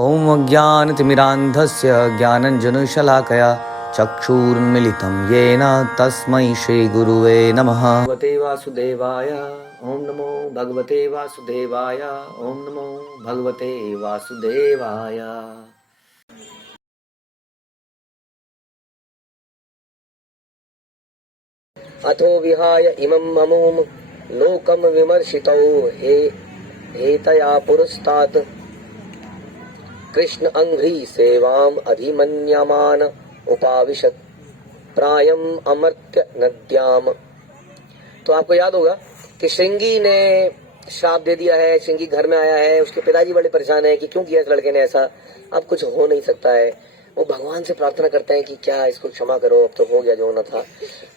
ओम अज्ञानतिमिरान्धस्य ज्ञानञ्जनशलाकया चक्षुरुन्मिलितं येन तस्मै श्रीगुरुवे नमः। भगवते वासुदेवाय ओम नमो भगवते वासुदेवाय ओम नमो भगवते वासुदेवाय। अथो विहाय इमं ममोम लोकम विमर्शितौ हेतया पुरस्तात् कृष्ण अंघ्रि सेवाम अधिमन्यमान उपाविशत प्रायम अमर्त्य नद्याम। तो आपको याद होगा कि श्रृंगी ने श्राप दे दिया है, श्रृंगी घर में आया है, उसके पिताजी बड़े परेशान है कि क्यों किया इस लड़के ने ऐसा, अब कुछ हो नहीं सकता है। वो भगवान से प्रार्थना करते हैं कि क्या इसको क्षमा करो, अब तो हो गया जो होना था।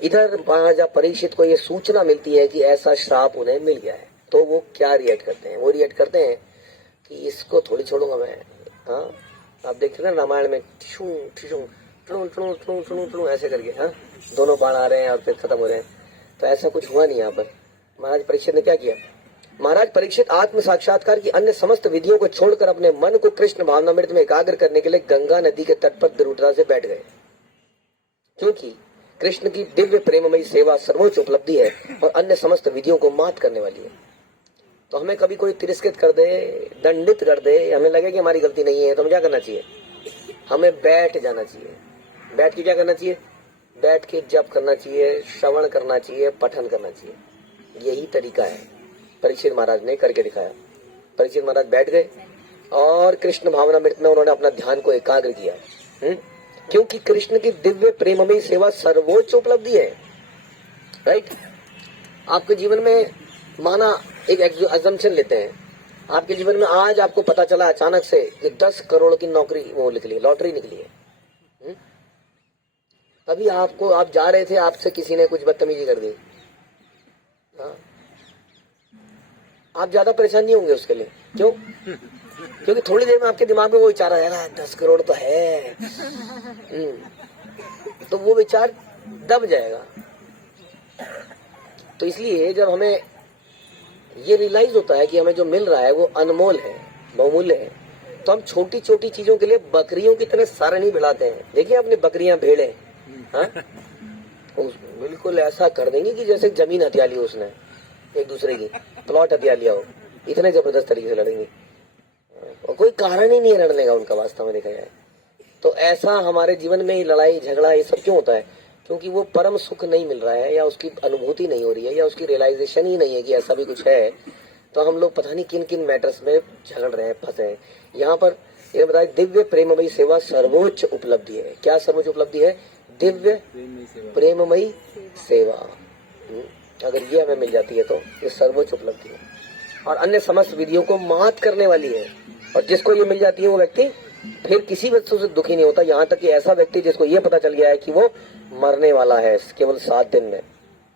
इधर महाराजा परीक्षित को ये सूचना मिलती है कि ऐसा श्राप उन्हें मिल गया है, तो वो क्या रिएक्ट करते हैं? वो रिएक्ट करते हैं कि इसको थोड़ी छोड़ूंगा मैं। हाँ, आप देखते हैं ना रामायण में ठिशू ठिशू टू टू टू टू टू ऐसे करके, हाँ, दोनों बाण आ रहे हैं और फिर खत्म हो रहे हैं। तो ऐसा कुछ हुआ नहीं यहाँ पर। महाराज परीक्षित ने क्या किया? महाराज परीक्षित आत्म साक्षात्कार की अन्य समस्त विधियों को छोड़कर अपने मन को कृष्ण भावनामृत में एकाग्र करने के लिए गंगा नदी के तट पर दृढ़ता से बैठ गए, क्योंकि कृष्ण की दिव्य प्रेममयी सेवा सर्वोच्च उपलब्धि है और अन्य समस्त विधियों को मात करने वाली है। तो हमें कभी कोई तिरस्कृत कर दे, दंडित कर दे, हमें लगे कि हमारी गलती नहीं है, तो हमें क्या करना चाहिए? हमें बैठ जाना चाहिए। बैठ के क्या करना चाहिए? बैठ के जप करना चाहिए, श्रवण करना चाहिए, पठन करना चाहिए। यही तरीका है परीक्षित महाराज ने करके दिखाया। परीक्षित महाराज बैठ गए और कृष्ण भावनामृत में उन्होंने अपना ध्यान को एकाग्र किया, क्योंकि कृष्ण की दिव्य प्रेममयी सेवा सर्वोच्च उपलब्धि है। राइट? आपके जीवन में माना एक अजम्पशन लेते हैं, आपके जीवन में आज आपको पता चला अचानक से कि 10 करोड़ की नौकरी वो निकली, लॉटरी निकली है। तभी आपको, आप जा रहे थे, आपसे किसी ने कुछ बदतमीजी कर दी, हाँ, आप ज्यादा परेशान नहीं होंगे उसके लिए। क्यों? क्योंकि थोड़ी देर में आपके दिमाग में वो विचार आएगा 10 करोड़ तो है, तो वो विचार दब जाएगा। तो इसलिए जब हमें ये रियलाइज होता है कि हमें जो मिल रहा है वो अनमोल है, बहुमूल्य है, तो हम छोटी छोटी चीजों के लिए बकरियों की तरह सारणी भिड़ाते हैं। देखिए अपनी बकरियां, भेड़े, हाँ, बिल्कुल ऐसा कर देंगे कि जैसे जमीन हथिया ली उसने, एक दूसरे की प्लॉट हथिया लिया हो, इतने जबरदस्त तरीके से लड़ेंगे और कोई कारण ही नहीं है लड़ने का उनका, वास्तव में देखा जाए तो। ऐसा हमारे जीवन में ही लड़ाई झगड़ा ये सब क्यों होता है? क्योंकि वो परम सुख नहीं मिल रहा है, या उसकी अनुभूति नहीं हो रही है, या उसकी रियलाइजेशन ही नहीं है कि ऐसा भी कुछ है। तो हम लोग पता नहीं किन किन मैटर्स में झगड़ रहे हैं, फंसे हैं। यहाँ पर ये बताया दिव्य प्रेममयी सेवा सर्वोच्च उपलब्धि है। क्या सर्वोच्च उपलब्धि है? दिव्य प्रेममयी सेवा। अगर ये हमें मिल जाती है तो ये सर्वोच्च उपलब्धि है और अन्य समस्त विधियों को मात करने वाली है। और जिसको ये मिल जाती है वो व्यक्ति फिर किसी वस्तु से दुखी नहीं होता। यहाँ तक कि ऐसा व्यक्ति जिसको ये पता चल गया है कि वो मरने वाला है केवल 7 दिन में,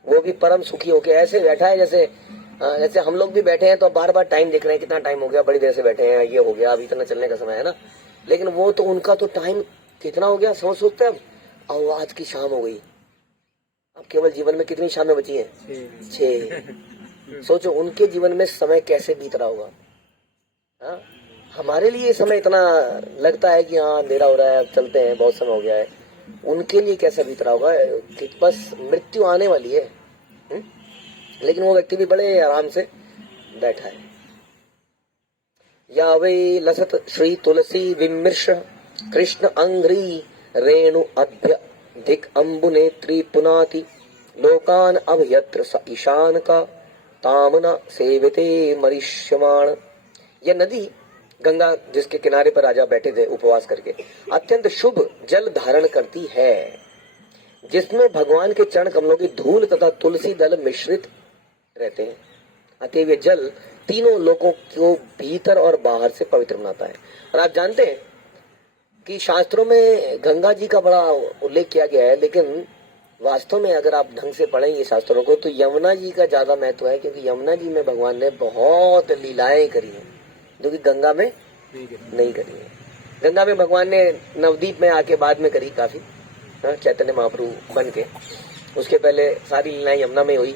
वो भी परम सुखी होके ऐसे बैठा है जैसे हम लोग भी बैठे हैं तो बार बार टाइम देख रहे हैं, कितना टाइम हो गया, बड़ी देर से बैठे हैं, ये हो गया, अभी इतना चलने का समय है ना। लेकिन वो तो, उनका तो टाइम कितना हो गया सोचते हैं अब आज की शाम हो गई। अब केवल जीवन में कितनी शामें बची हैं? 6। सोचो उनके जीवन में समय कैसे बीत रहा होगा। हाँ, हमारे लिए समय इतना लगता है कि हाँ अंधेरा हो रहा है, अब चलते हैं, बहुत समय हो गया है। उनके लिए कैसा बीत रहा होगा कि बस मृत्यु आने वाली है, लेकिन वो व्यक्ति भी बड़े आराम से बैठा है। या वे लसत श्री तुलसी विमृश कृष्ण अंग्री रेणु अभ्य धिक अम्बुनेत्री पुनाति लोकान अभयत्र स ईशान का तामना सेविते मरिष्यमाण। यह नदी गंगा, जिसके किनारे पर राजा बैठे थे उपवास करके, अत्यंत शुभ जल धारण करती है, जिसमें भगवान के चरण कमलों की धूल तथा तुलसी दल मिश्रित रहते हैं। अतएव ये जल तीनों लोकों को भीतर और बाहर से पवित्र बनाता है। और आप जानते हैं कि शास्त्रों में गंगा जी का बड़ा उल्लेख किया गया है, लेकिन वास्तव में अगर आप ढंग से पढ़ेंगे शास्त्रों को तो यमुना जी का ज्यादा महत्व है, क्योंकि यमुना जी में भगवान ने बहुत लीलाएं करी हैं जो कि गंगा में नहीं करी है। गंगा में भगवान ने नवदीप में आके बाद में करी काफी, चैतन्य महाप्रभु बन के, उसके पहले सारी लीलाएं यमुना में हुई।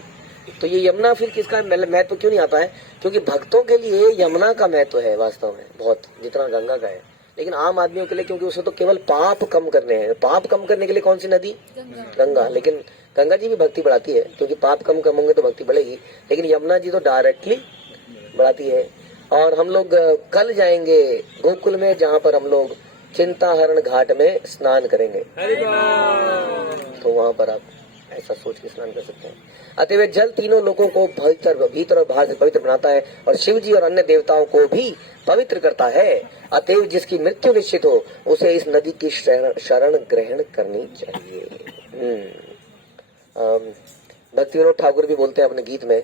तो ये यमुना फिर किसका महत्व क्यों नहीं आता है? क्योंकि भक्तों के लिए यमुना का महत्व है वास्तव में बहुत, जितना गंगा का है। लेकिन आम आदमियों के लिए, क्योंकि उसे तो केवल पाप कम करने हैं, पाप कम करने के लिए कौन सी नदी? गंगा। लेकिन गंगा जी भी भक्ति बढ़ाती है, क्योंकि पाप कम कम होंगे तो भक्ति बढ़ेगी। लेकिन यमुना जी तो डायरेक्टली बढ़ाती है। और हम लोग कल जाएंगे गोकुल में, जहाँ पर हम लोग चिंताहरण घाट में स्नान करेंगे। तो वहां पर आप ऐसा सोच के स्नान कर सकते हैं। अतएव जल तीनों लोगों को भीतर और बाहर से पवित्र बनाता है और शिव जी और अन्य देवताओं को भी पवित्र करता है। अतएव जिसकी मृत्यु निश्चित हो उसे इस नदी की शरण ग्रहण करनी चाहिए। भक्ति विनोद ठाकुर भी बोलते हैं अपने गीत में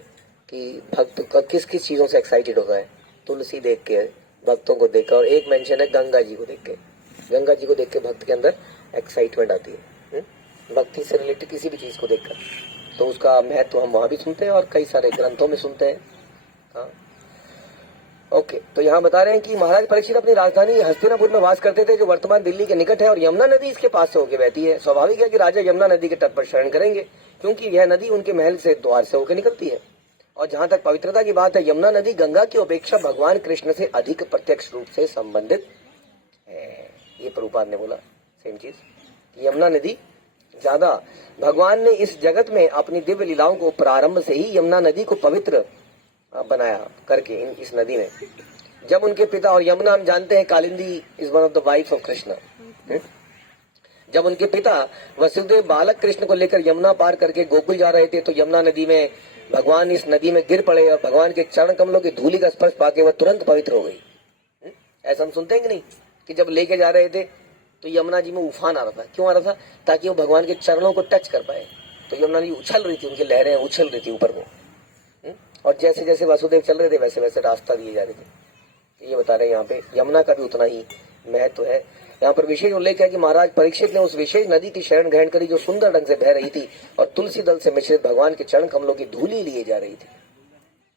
कि भक्त किस किस चीजों से एक्साइटेड होता है? तुलसी देख के, भक्तों को देखकर, और एक मेंशन है गंगा जी को देख के। गंगा जी को देख के भक्त के अंदर एक्साइटमेंट आती है, भक्ति से रिलेटेड किसी भी चीज को देखकर। तो उसका महत्व तो हम वहां भी सुनते हैं और कई सारे ग्रंथों में सुनते हैं। हाँ, ओके। तो यहाँ बता रहे हैं कि महाराज परीक्षित अपनी राजधानी हस्तिनापुर में वास करते थे, जो वर्तमान दिल्ली के निकट है, और यमुना नदी इसके पास से होकर बहती है। स्वाभाविक है कि राजा यमुना नदी के तट पर शरण करेंगे, क्योंकि यह नदी उनके महल से द्वार से होकर निकलती है। और जहां तक पवित्रता की बात है, यमुना नदी गंगा की अपेक्षा भगवान कृष्ण से अधिक प्रत्यक्ष रूप से संबंधित है। ये प्रभुपाद ने बोला सेम चीज, यमुना नदी ज्यादा, भगवान ने इस जगत में अपनी दिव्य लीलाओं को प्रारंभ से ही यमुना नदी को पवित्र बनाया करके इस नदी में। जब उनके पिता, और यमुना हम जानते हैं Kalindi is one of the wife of Krishna, जब उनके पिता वसुदेव बालक कृष्ण को लेकर यमुना पार करके गोकुल जा रहे थे, तो यमुना नदी में भगवान इस नदी में गिर पड़े और भगवान के चरण कमलों की धूलि का स्पर्श पाके वह तुरंत पवित्र हो गई। ऐसा हम सुनते हैं कि नहीं, कि जब लेके जा रहे थे तो यमुना जी में उफान आ रहा था। क्यों आ रहा था? ताकि वो भगवान के चरणों को टच कर पाए। तो यमुना जी उछल रही थी, उनकी लहरें उछल रही थी ऊपर को, और जैसे जैसे वासुदेव चल रहे थे वैसे वैसे रास्ता दिए जा रहे थे। ये बता रहे हैं यहाँ पे यमुना का भी उतना ही महत्व है। यहाँ पर विशेष उल्लेख है कि महाराज परीक्षित ने उस विशेष नदी की शरण ग्रहण करी जो सुंदर ढंग से बह रही थी और तुलसी दल से मिश्रित भगवान के चरण कमलों की धूली लिए जा रही थी।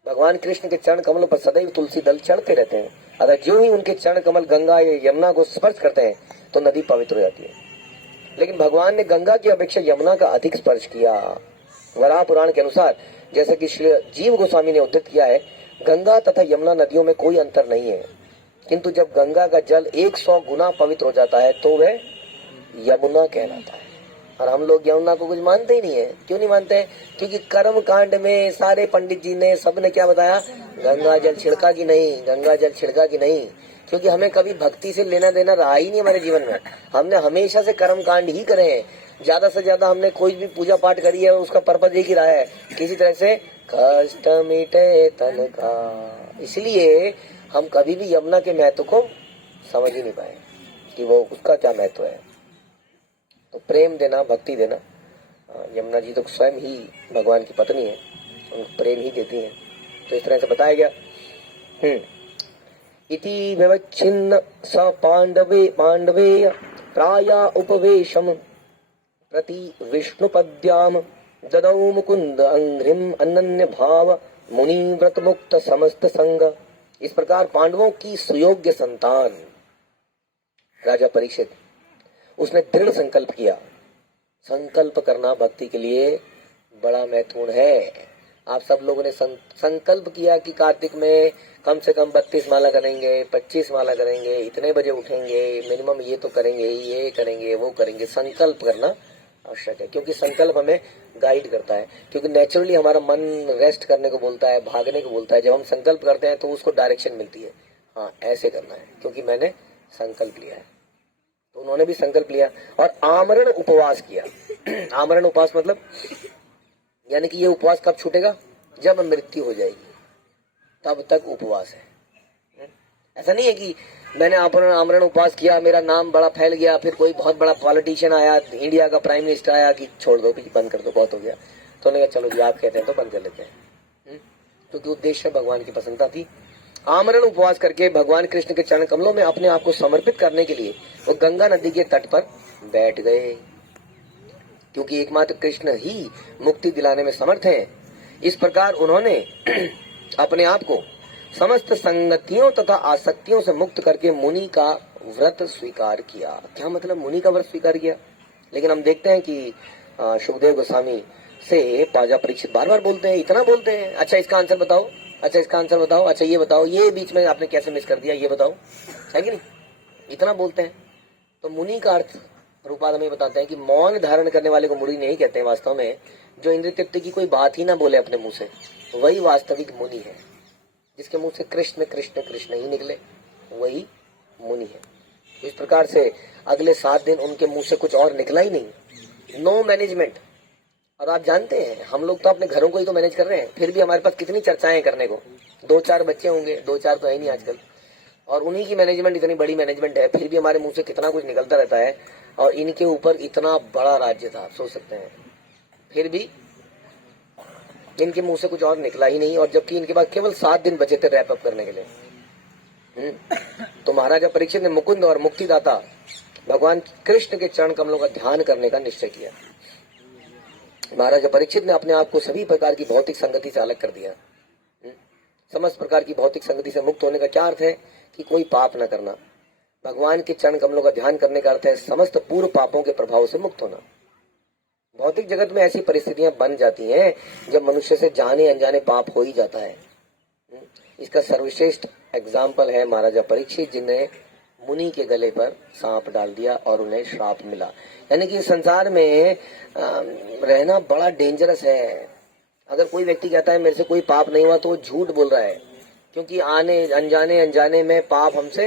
भगवान कृष्ण के चरण कमलों पर सदैव तुलसी दल चढ़ते रहते हैं, अगर जो ही उनके चरण कमल गंगा या यमुना को स्पर्श करते हैं तो नदी पवित्र हो जाती है। लेकिन भगवान ने गंगा की अपेक्षा यमुना का अधिक स्पर्श किया। वराह पुराण के अनुसार, जैसा कि श्री जीव गोस्वामी ने उद्धृत किया है, गंगा तथा यमुना नदियों में कोई अंतर नहीं है, किंतु जब गंगा का जल 100 गुना पवित्र हो जाता है तो वह यमुना कहलाता है। और हम लोग यमुना को कुछ मानते ही नहीं है। क्यों नहीं मानते हैं? क्योंकि कर्म कांड में सारे पंडित जी ने, सबने क्या बताया? गंगा जल छिड़का कि नहीं, गंगा जल छिड़का कि नहीं। क्योंकि हमें कभी भक्ति से लेना देना रहा ही नहीं हमारे जीवन में। हमने हमेशा से कर्म कांड ही करे हैं। ज्यादा से ज्यादा हमने कोई भी पूजा पाठ करी है उसका पर्पज एक ही रहा है, किसी तरह से कष्ट मिटे तन का। इसलिए हम कभी भी यमुना के महत्व को समझ ही नहीं पाए कि वो उसका क्या महत्व है। तो प्रेम देना, भक्ति देना, यमुना जी तो स्वयं ही भगवान की पत्नी है, उनको प्रेम ही देती हैं। तो इस तरह से बताया गया। इति व्यवच्छिन्न स पांडवे प्राया उपवेशम प्रति विष्णुपद्याम ददौ मुकुंद अंघ्रिम अनन्य भाव मुनि व्रत मुक्त समस्त संग। इस प्रकार पांडवों की सुयोग्य संतान राजा परीक्षित, उसने दृढ़ संकल्प किया। संकल्प करना भक्ति के लिए बड़ा महत्वपूर्ण है। आप सब लोगों ने संकल्प किया कि कार्तिक में कम से कम 32 माला करेंगे, 25 माला करेंगे, इतने बजे उठेंगे, मिनिमम ये तो करेंगे, ये करेंगे, वो करेंगे। संकल्प करना आवश्यक है, क्योंकि संकल्प हमें गाइड करता है। क्योंकि नेचुरली हमारा मन रेस्ट करने को बोलता है, भागने को बोलता है। जब हम संकल्प करते हैं तो उसको डायरेक्शन मिलती है, हाँ ऐसे करना है, क्योंकि मैंने संकल्प लिया है। तो उन्होंने भी संकल्प लिया और आमरण उपवास किया। आमरण उपवास मतलब यानी कि ये उपवास कब छूटेगा? जब मृत्यु हो जाएगी, तब तक उपवास है। ऐसा नहीं है कि मैंने आमरण उपवास किया, मेरा नाम बड़ा फैल गया, फिर कोई बहुत बड़ा पॉलिटिशियन आया, इंडिया का प्राइम मिनिस्टर आया कि छोड़ दो, बंद कर दो, बहुत हो गया। तो उन्होंने कहा चलो जी आप कहते हैं तो बंद कर लेते हैं, क्योंकि उद्देश्य भगवान की प्रसन्नता थी। आमरण उपवास करके भगवान कृष्ण के चरण कमलों में अपने आप को समर्पित करने के लिए वो गंगा नदी के तट पर बैठ गए, क्योंकि एकमात्र कृष्ण ही मुक्ति दिलाने में समर्थ हैं। इस प्रकार उन्होंने अपने आप को समस्त संगतियों तथा आसक्तियों से मुक्त करके मुनि का व्रत स्वीकार किया। क्या मतलब मुनि का व्रत स्वीकार किया? लेकिन हम देखते हैं कि सुखदेव गोस्वामी से राजा परीक्षित बार बार बोलते हैं, इतना बोलते हैं। अच्छा इसका आंसर बताओ, अच्छा इसका आंसर बताओ, अच्छा ये बताओ, ये बीच में आपने कैसे मिस कर दिया, ये बताओ, है कि नहीं? इतना बोलते हैं। तो मुनि का अर्थ रूपाद हमें बताते हैं कि मौन धारण करने वाले को मुनि नहीं कहते हैं। वास्तव में जो इंद्रिय तृप्ति की कोई बात ही ना बोले अपने मुंह से, वही वास्तविक मुनि है। जिसके मुंह से कृष्ण कृष्ण कृष्ण ही निकले, वही मुनि है। इस प्रकार से अगले 7 दिन उनके मुंह से कुछ और निकला ही नहीं। No management. और आप जानते हैं हम लोग तो अपने घरों को ही तो मैनेज कर रहे हैं, फिर भी हमारे पास कितनी चर्चाएं करने को। 2-4 बच्चे होंगे, 2-4 तो है ही नहीं आजकल, और उन्हीं की मैनेजमेंट इतनी बड़ी मैनेजमेंट है, फिर भी हमारे मुंह से कितना कुछ निकलता रहता है। और इनके ऊपर इतना बड़ा राज्य था, आप सोच सकते हैं, फिर भी इनके मुंह से कुछ और निकला ही नहीं। और जबकि इनके पास केवल 7 दिन बचे थे रैप अप करने के लिए। तो महाराजा परीक्षित ने मुकुंद और मुक्तिदाता भगवान कृष्ण के चरण कमलों का ध्यान करने का निश्चय किया। महाराजा परीक्षित ने अपने आप को सभी प्रकार की भौतिक संगति से अलग कर दिया। समस्त प्रकार की भौतिक संगति से मुक्त होने का क्या अर्थ है कि कोई पाप न करना। भगवान के चरण कमलों का ध्यान करने का अर्थ है समस्त पूर्व पापों के प्रभाव से मुक्त होना। भौतिक जगत में ऐसी परिस्थितियां बन जाती हैं जब मनुष्य से जाने अनजाने पाप हो ही जाता है। इसका सर्वश्रेष्ठ एग्जाम्पल है महाराजा परीक्षित, जिन्हें मुनि के गले पर सांप डाल दिया और उन्हें श्राप मिला। यानी कि संसार में रहना बड़ा डेंजरस है। अगर कोई व्यक्ति कहता है मेरे से कोई पाप नहीं हुआ, तो वो झूठ बोल रहा है, क्योंकि आने अनजाने में पाप हमसे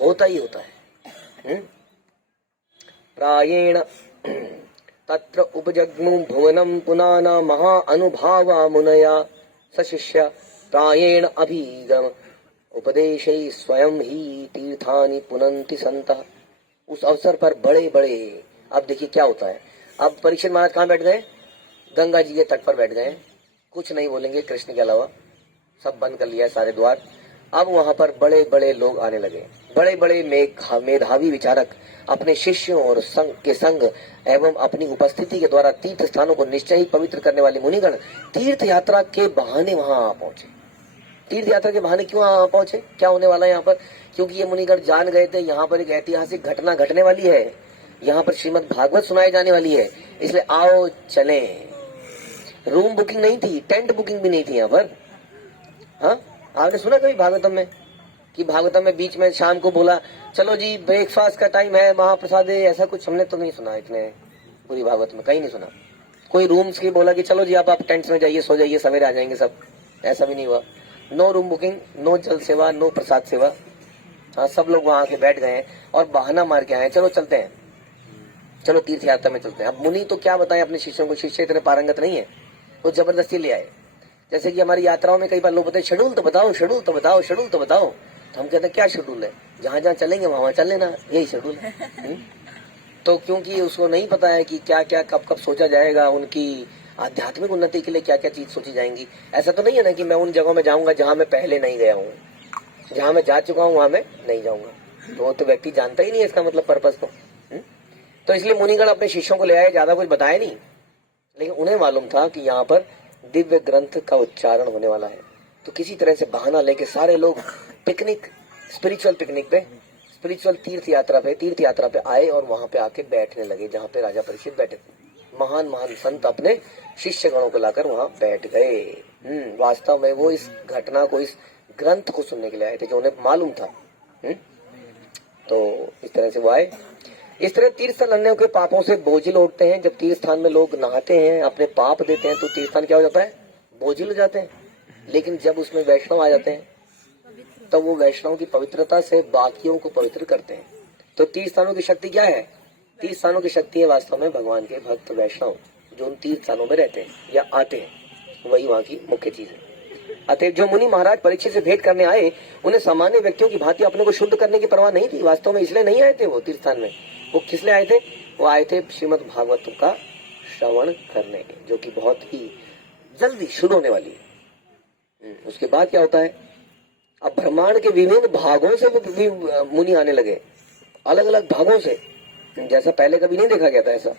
होता ही होता है। प्रायेण तत्र उपजग्मु भुवनम पुनाना महा अनुभावा मुनया सशिष्य प्रायेण अभिगम उपदेशे स्वयं ही तीर्थानि पुनन्ति संतः। उस अवसर पर बड़े बड़े, अब देखिए क्या होता है। अब परीक्षित महाराज कहाँ बैठ गए? गंगा जी के तट पर बैठ गए। कुछ नहीं बोलेंगे कृष्ण के अलावा, सब बंद कर लिया है सारे द्वार। अब वहां पर बड़े बड़े लोग आने लगे, बड़े बड़े मेधावी विचारक अपने शिष्यों और संग एवं अपनी उपस्थिति के द्वारा तीर्थ स्थानों को निश्चय ही पवित्र करने वाले मुनिगण तीर्थ यात्रा के बहाने वहां पहुंचे। तीर्थ यात्रा के बहाने क्यों पहुंचे? क्या होने वाला है यहाँ पर? क्योंकि ये मुनिगण जान गए थे यहाँ पर एक ऐतिहासिक घटना घटने वाली है, यहाँ पर श्रीमद् भागवत सुनाई जाने वाली है, इसलिए आओ चले। रूम बुकिंग नहीं थी, टेंट बुकिंग भी नहीं थी यहाँ पर। हाँ, आपने सुना कभी भागवतम में कि भागवतम में बीच में शाम को बोला चलो जी ब्रेकफास्ट का टाइम है, महाप्रसाद है, ऐसा कुछ हमने तो नहीं सुना। इतने पूरी भागवत में कहीं नहीं सुना। कोई रूम्स की बोला कि चलो जी आप टेंट्स में जाइए, सो जाइए, सवेरे आ जाएंगे सब, ऐसा भी नहीं हुआ। नो रूम बुकिंग, नो जल सेवा, नो प्रसाद सेवा। हाँ, सब लोग वहां आके बैठ गए और बहाना मार के आए, चलो चलते हैं, चलो तीर्थ यात्रा में चलते हैं। अब मुनि तो क्या बताएं अपने शिष्यों को, शिष्य इतने पारंगत नहीं है, वो जबरदस्ती ले आए। जैसे कि हमारी यात्राओं में कई बार लोग बताए शेड्यूल तो बताओ, शेड्यूल तो बताओ, शेड्यूल तो बताओ। तो हम कहते हैं क्या शेड्यूल है? जहां जहां चलेंगे वहां चल लेना, यही शेड्यूल है। तो क्योंकि उसको नहीं पता है कि क्या क्या कब कब सोचा जाएगा, उनकी आध्यात्मिक उन्नति के लिए क्या क्या चीज सोची जाएंगी। ऐसा तो नहीं है ना कि मैं उन जगहों में जाऊंगा जहां मैं पहले नहीं गया हूँ, जहां मैं जा चुका हूँ वहां मैं नहीं जाऊंगा। तो वो तो व्यक्ति जानता ही नहीं है इसका मतलब पर्पस को। तो इसलिए मुनिगण अपने शिष्यों को ले आए, ज्यादा कुछ बताया नहीं, लेकिन उन्हें मालूम था कि यहाँ पर दिव्य ग्रंथ का उच्चारण होने वाला है। तो किसी तरह से बहाना लेके सारे लोग पिकनिक, स्पिरिचुअल पिकनिक पे, स्पिरिचुअल तीर्थ यात्रा पे आए और वहां पे आके बैठने लगे जहाँ पे राजा परीक्षित बैठे थे। महान महान संत अपने शिष्य गणों को लाकर वहां बैठ गए। वास्तव में वो इस घटना को, इस ग्रंथ को सुनने के लिए आए थे जो उन्हें मालूम था। तो इस तरह से वो आए। इस तरह तीर्थ स्थल अन्यों के पापों से बोझिल उठते हैं। जब तीर्थ स्थान में लोग नहाते हैं, अपने पाप देते हैं, तो तीर्थ स्थान क्या हो जाता है? बोझिल हो जाते हैं। लेकिन जब उसमें वैष्णव आ जाते हैं तब वो वैष्णव की पवित्रता से बाकियों को पवित्र करते हैं। तो तीर्थ स्थानों की शक्ति क्या है? तीर्थ स्थानों की शक्ति है वास्तव में भगवान के भक्त वैष्णव जो उन तीर्थ स्थानों में रहते हैं या आते हैं, वही वहाँ की मुख्य चीज है। अतएव जो मुनि महाराज परीक्षित से भेंट करने आए, उन्हें सामान्य व्यक्तियों की भांति अपने को शुद्ध करने की परवाह नहीं थी। वास्तव में इसलिए नहीं आए थे वो तीर्थ स्थान में। वो किस लिए आए थे? वो आए थे श्रीमद् भागवत का श्रवण करने, जो कि बहुत ही जल्दी शुरू होने वाली है। उसके बाद क्या होता है? अब ब्रह्मांड के विभिन्न भागों से भी मुनि आने लगे, अलग अलग भागों से, जैसा पहले कभी नहीं देखा गया था ऐसा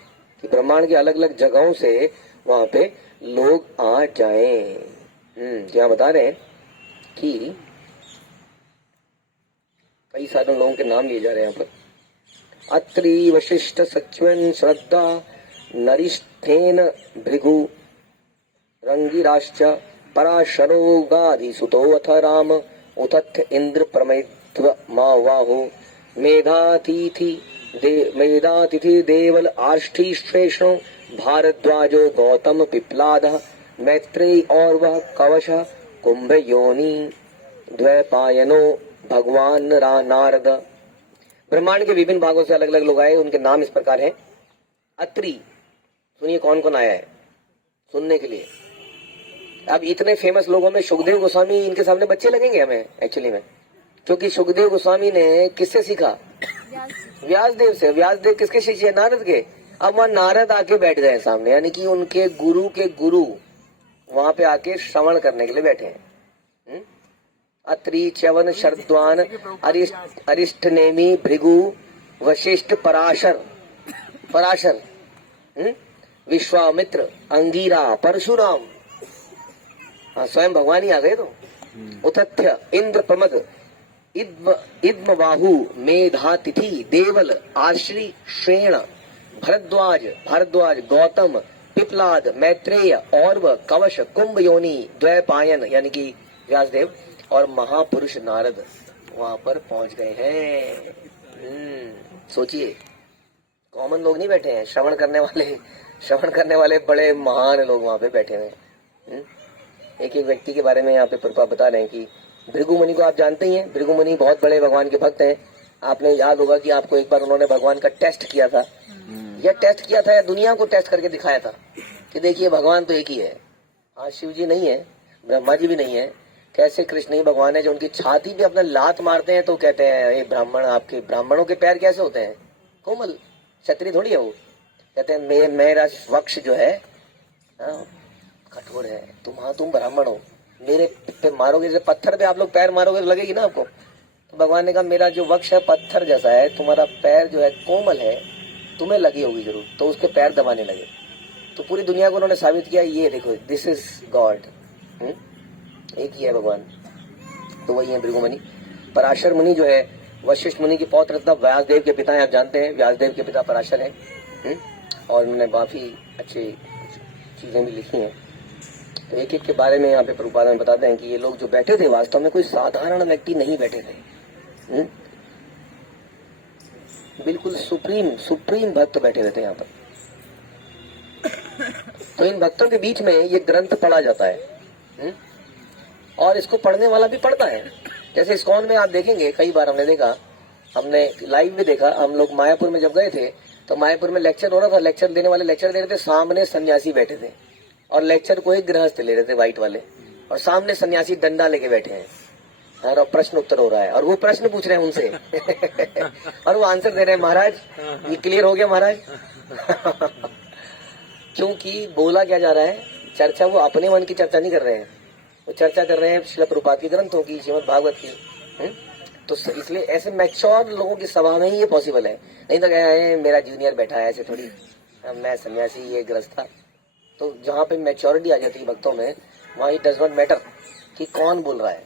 कि ब्रह्मांड के अलग अलग जगहों से वहां पे लोग आ जाएं। क्या बता रहे हैं कि कई सारे लोगों के नाम लिए जा रहे हैं यहाँ पर। अत्रि वशिष्ठ सच्वन श्रद्धा नरिष्ठेन भृगु रंगिराश्च पराशरो गाधि सुतो अथ राम उतथ इंद्र प्रमेत्व मावाहु मेधातिथि देवल आष्ठी श्रेष्ठो भारद्वाजो गौतम पिप्लाद मैत्रेयी और वह कवश कुंभ योनि द्वैपायनो भगवान नारद। ब्रह्मांड के विभिन्न भागों से अलग अलग लोग आए, उनके नाम इस प्रकार हैं। अत्रि, सुनिए कौन कौन आया है सुनने के लिए। अब इतने फेमस लोगों में सुखदेव गोस्वामी, इनके सामने बच्चे लगेंगे हमें एक्चुअली में, क्योंकि सुखदेव गोस्वामी ने किससे सीखा? व्यासदेव से। व्यासदेव किसके शिष्य है? नारद के। अब वहां नारद आके बैठ गए सामने, यानी कि उनके गुरु के गुरु वहां पे आके श्रवण करने के लिए बैठे हैं। अत्रि, च्यवन, शरद्वान, अरिष्ट नेमि, भृगु, वशिष्ठ, पराशर, विश्वामित्र, अंगीरा, परशुराम, स्वयं भगवान ही आ गए। तो उतथ्य, इंद्र, प्रमद, इद्मबाहु, मेधातिथि, देवल, आश्री, श्रेण, भारद्वाज, गौतम, पिप्लाद, मैत्रेय, और्व, कवश, कुंभ योनि, द्वैपायन यानी कि व्यासदेव और महापुरुष नारद वहां पर पहुंच गए हैं। सोचिए, कॉमन लोग नहीं बैठे हैं, श्रवण करने वाले बड़े महान लोग वहां पे बैठे हुए हैं। एक एक व्यक्ति के बारे में यहाँ पे प्रभुपाद बता रहे हैं कि भृगु मुनि को आप जानते ही हैं। भृगु मुनि बहुत बड़े भगवान के भक्त हैं। आपने याद होगा कि आपको एक बार उन्होंने भगवान का टेस्ट किया था, या टेस्ट किया था या दुनिया को टेस्ट करके दिखाया था कि देखिए भगवान तो एक ही है। आज शिव जी नहीं है, ब्रह्मा जी भी नहीं है, कैसे कृष्ण ही भगवान है जो उनकी छाती पे अपना लात मारते हैं तो कहते हैं ये ब्राह्मण, आपके ब्राह्मणों के पैर कैसे होते हैं? कोमल, क्षत्रिय थोड़ी है वो। कहते हैं मेरा वक्ष जो है कठोर है, तुम ब्राह्मण हो, मेरे पे मारोगे, जैसे पत्थर पे आप लोग पैर मारोगे तो लगेगी ना आपको। तो भगवान ने कहा मेरा जो वक्ष है पत्थर जैसा है, तुम्हारा पैर जो है कोमल है, तुम्हें लगी होगी जरूर। तो उसके पैर दबाने लगे। तो पूरी दुनिया को उन्होंने साबित किया, ये देखो दिस इज गॉड, एक ही है भगवान। तो वही है भृगु मुनि। पराशर मुनि जो है वशिष्ठ मुनि की पौत्र तथा व्यासदेव के पिता हैं। आप जानते हैं व्यासदेव के पिता पराशर हैं, और उन्होंने काफी अच्छी चीजें भी लिखी हैं। तो एक एक के बारे में यहाँ पे प्रभुपाद में बताते हैं कि ये लोग जो बैठे थे वास्तव में कोई साधारण व्यक्ति नहीं बैठे थे। बिल्कुल सुप्रीम भक्त बैठे हुए थे यहाँ पर। तो इन भक्तों के बीच में ये ग्रंथ पढ़ा जाता है, और इसको पढ़ने वाला भी पढ़ता है। जैसे इस्कॉन में आप देखेंगे, कई बार हमने देखा, हमने लाइव भी देखा। हम लोग मायापुर में जब गए थे तो मायापुर में लेक्चर हो रहा था। लेक्चर देने वाले लेक्चर दे रहे थे, सामने सन्यासी बैठे थे, और लेक्चर को एक गृहस्थ ले रहे थे व्हाइट वाले, और सामने सन्यासी डंडा लेके बैठे हैं, और प्रश्न उत्तर हो रहा है, और वो प्रश्न पूछ रहे हैं उनसे और वो आंसर दे रहे हैं। महाराज ये क्लियर हो गया महाराज क्योंकि बोला क्या जा रहा है, चर्चा वो अपने मन की चर्चा नहीं कर रहे हैं, वो चर्चा कर रहे हैं श्रील प्रभुपाद की ग्रंथों की, श्रीमद् भागवत की। तो इसलिए ऐसे मैच्योर लोगों की सभा में ही ये पॉसिबल है। नहीं तो क्या है, मेरा जूनियर बैठा है ऐसे थोड़ी, मैं सन्यासी, ये ग्रस्त था। तो जहाँ पे मैच्योरिटी आ जाती है भक्तों में, वहाँ इट डज नॉट मैटर कि कौन बोल रहा है,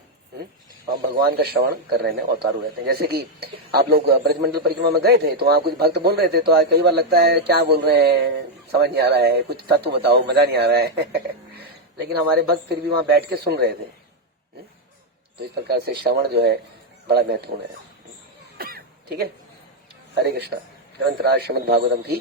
हम भगवान का श्रवण करने में अवतारू रहते हैं। जैसे कि आप लोग ब्रजमंडल परिक्रमा में गए थे, तो वहाँ कुछ भक्त बोल रहे थे, तो कई बार लगता है क्या बोल रहे हैं, समझ नहीं आ रहा है, कुछ तत्व बताओ, मजा नहीं आ रहा है लेकिन हमारे भक्त फिर भी वहाँ बैठ के सुन रहे थे। तो इस प्रकार से श्रवण जो है बड़ा महत्वपूर्ण है। ठीक है, हरे कृष्णा। ग्रंथराज श्रीमद् भागवतम की